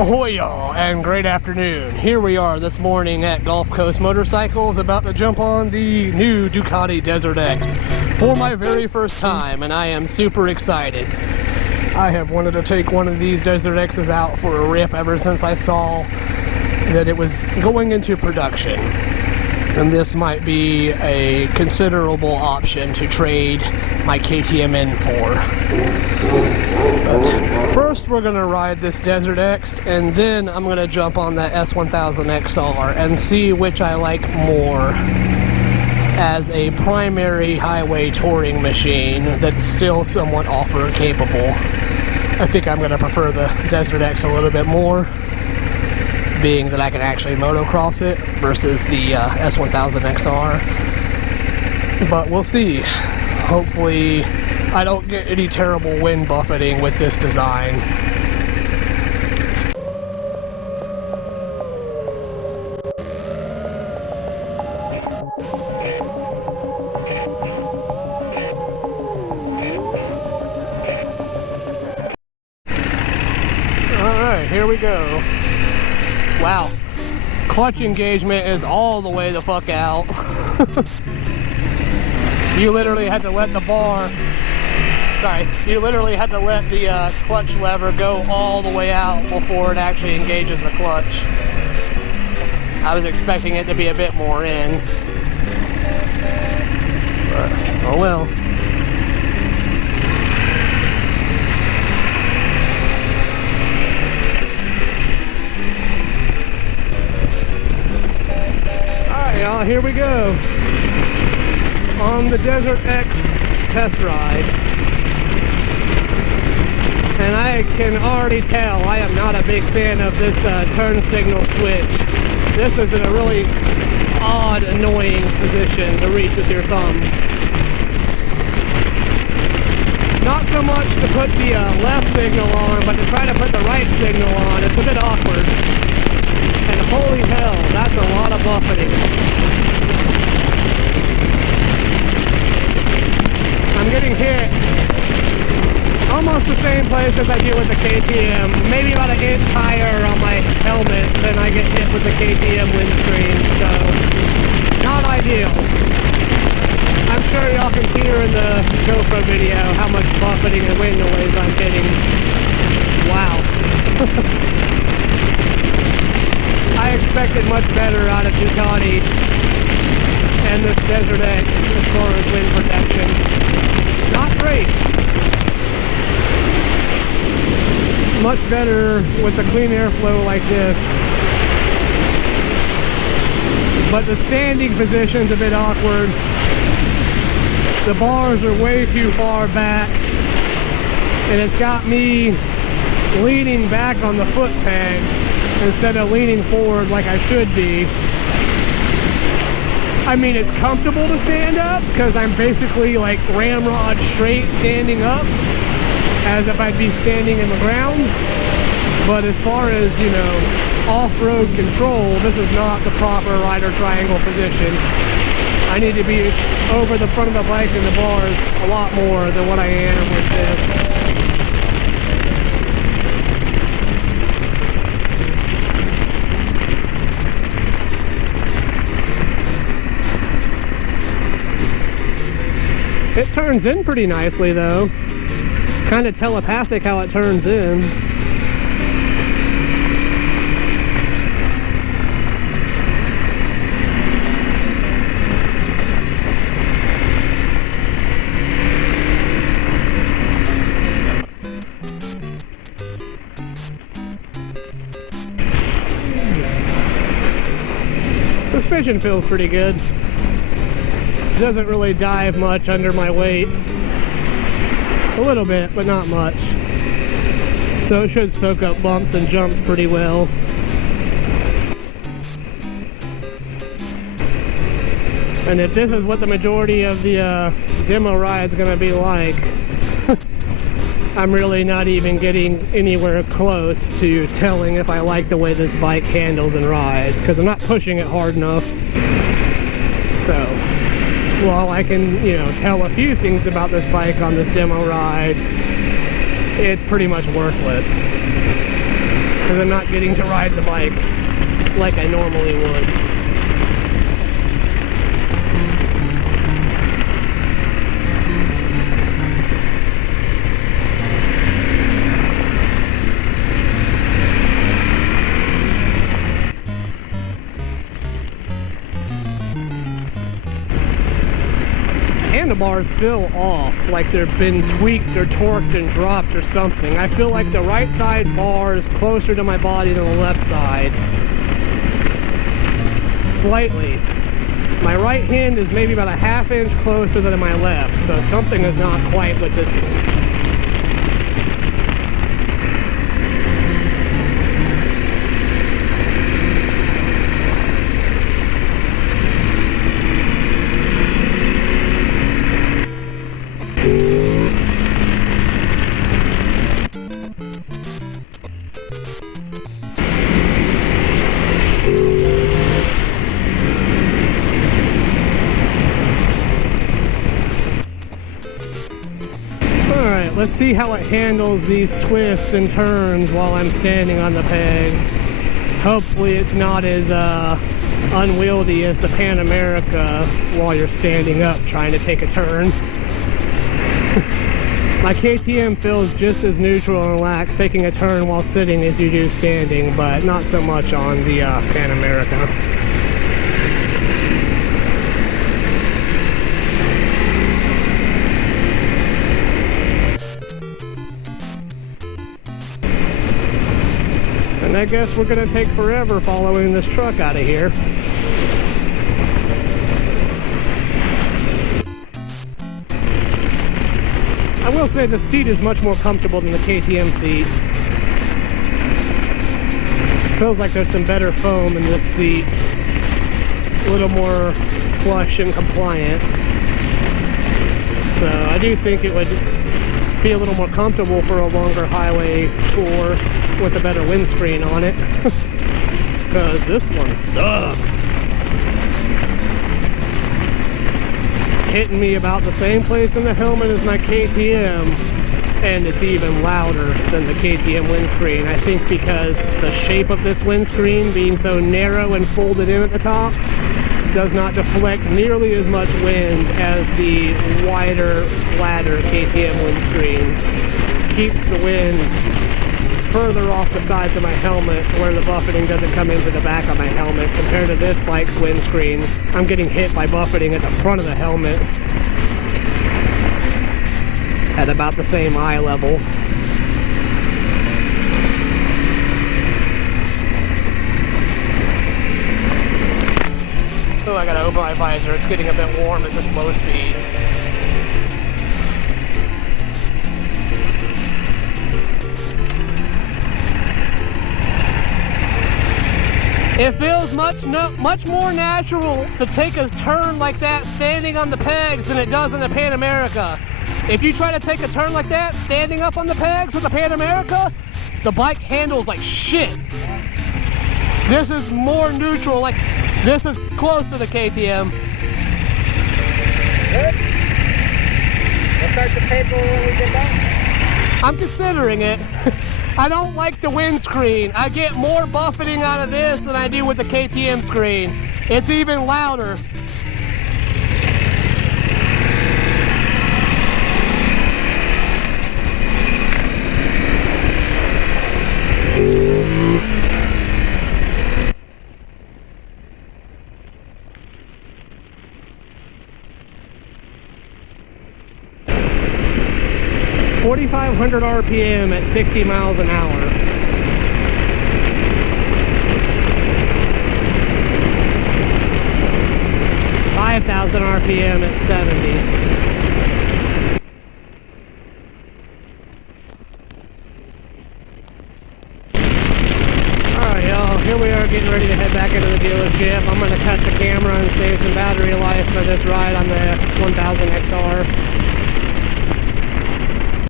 Ahoy y'all, and great afternoon. Here we are this morning at Gulf Coast Motorcycles, about to jump on the new Ducati Desert X for my very first time, and I am super excited. I have wanted to take one of these Desert X's out for a rip ever since I saw that it was going into production. And this might be a considerable option to trade my KTM in for. But first we're going to ride this Desert X, and then I'm going to jump on that S1000 XR and see which I like more as a primary highway touring machine that's still somewhat off-road capable. I think I'm going to prefer the Desert X a little bit more, being that I can actually motocross it versus the S1000 XR. But we'll see. Hopefully I don't get any terrible wind buffeting with this design. Alright, here we go. Wow, clutch engagement is all the way the fuck out. You literally had to let the clutch lever go all the way out before it actually engages the clutch. I was expecting it to be a bit more in, but oh well. Y'all, here we go on the Desert X test ride, and I can already tell I am not a big fan of this turn signal switch. This is in a really odd, annoying position to reach with your thumb. Not so much to put the left signal on, but to try to put the right signal on, it's a bit awkward. And holy hell, that's a lot of buffeting. I'm getting hit almost the same place as I do with the KTM. Maybe about an inch higher on my helmet than I get hit with the KTM windscreen, so not ideal. I'm sure y'all can hear in the GoPro video how much buffeting and wind noise I'm getting. Wow. I expected much better out of Ducati and this Desert X as far as wind protection. Not great. Much better with the clean airflow like this. But the standing position's a bit awkward. The bars are way too far back, and it's got me leaning back on the foot pegs instead of leaning forward like I should be. I mean, it's comfortable to stand up because I'm basically like ramrod straight standing up as if I'd be standing in the ground. But as far as, you know, off-road control, this is not the proper rider triangle position. I need to be over the front of the bike and the bars a lot more than what I am with this. It turns in pretty nicely though. Kind of telepathic how it turns in. Suspension feels pretty good. Doesn't really dive much under my weight. A little bit, but not much. So it should soak up bumps and jumps pretty well. And if this is what the majority of the demo ride's gonna be like, I'm really not even getting anywhere close to telling if I like the way this bike handles and rides, because I'm not pushing it hard enough. So, while I can, you know, tell a few things about this bike on this demo ride, it's pretty much worthless. because I'm not getting to ride the bike like I normally would. Handlebars feel off, like they've been tweaked or torqued and dropped or something. I feel like the right side bar is closer to my body than the left side. Slightly. My right hand is maybe about a ½ inch closer than my left, so something is not quite with it. Let's see how it handles these twists and turns while I'm standing on the pegs. Hopefully it's not as unwieldy as the Pan America while you're standing up trying to take a turn. My KTM feels just as neutral and relaxed taking a turn while sitting as you do standing, but not so much on the Pan America. And I guess we're going to take forever following this truck out of here. I will say the seat is much more comfortable than the KTM seat. Feels like there's some better foam in this seat. A little more plush and compliant. So I do think it would be a little more comfortable for a longer highway tour with a better windscreen on it. Because this one sucks. Hitting me about the same place in the helmet as my KTM, and it's even louder than the KTM windscreen. I think because the shape of this windscreen being so narrow and folded in at the top does not deflect nearly as much wind as the wider, flatter KTM windscreen. Keeps the wind further off the sides of my helmet to where the buffeting doesn't come into the back of my helmet. Compared to this bike's windscreen, I'm getting hit by buffeting at the front of the helmet at about the same eye level. Oh, I gotta open my visor. It's getting a bit warm at this low speed. It feels much more natural to take a turn like that standing on the pegs than it does in the Pan America. If you try to take a turn like that standing up on the pegs with the Pan America, the bike handles like shit. This is more neutral, like this is close to the KTM. Good. We'll start the paper when we get back. I'm considering it. I don't like the windscreen. I get more buffeting out of this than I do with the KTM screen. It's even louder. .4,500 RPM at 60 miles an hour. .5,000 RPM at 70. Alright y'all, here we are getting ready to head back into the dealership. I'm going to cut the camera and save some battery life for this ride on the 1000 XR.